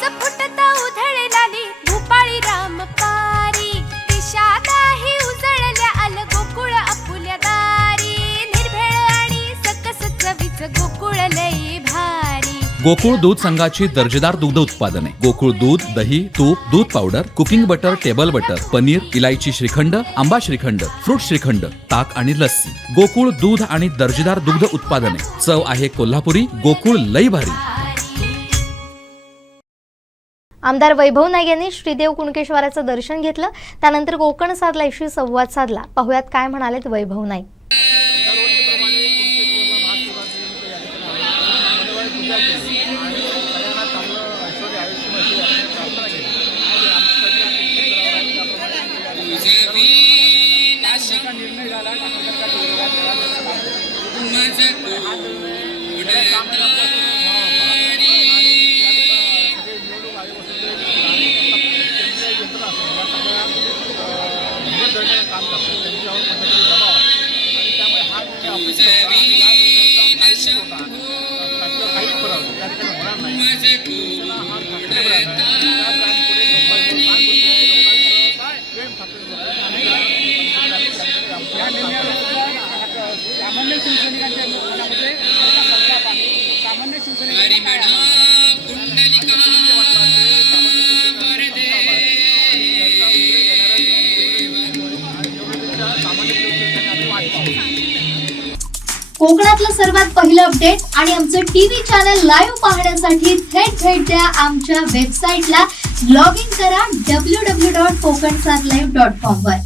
रस फुटता उधळलाली भूपाळी रामपारी दिशादाही उजळल्या आल गोकुळ आपुल्या दारी निर्भेळ आणि सकस चवीच गोकुळ लई भारी। गोकुळ दूध संघाची दर्जेदार दुग्ध उत्पादने गोकुळ दूध, दही, तूप, दूध powder, cooking butter, table butter, paneer, इलायची श्रीखंड, आंबा श्रीखंड, फ्रूट श्रीखंड, ताक आणि लस्सी। गोकुळ दूध आणि दर्जेदार दुग्ध उत्पादने, चव आहे कोल्हापुरी, गोकुळ लई भारी। आमदार वैभव नाईक यांनी श्रीदेव कुणकेश्वराचं दर्शन घेतलं, त्यानंतर कोकण साधलाशी संवाद साधला। पाहुयात काय म्हणालेत वैभव नाईक। कोकणातलं सर्वात पहिलं अपडेट आणि आमचं टीव्ही चॅनल लाईव्ह पाहण्यासाठी थेट भेट द्या आमच्या वेबसाईटला। लॉग इन करा www.kokansatlive.com वर।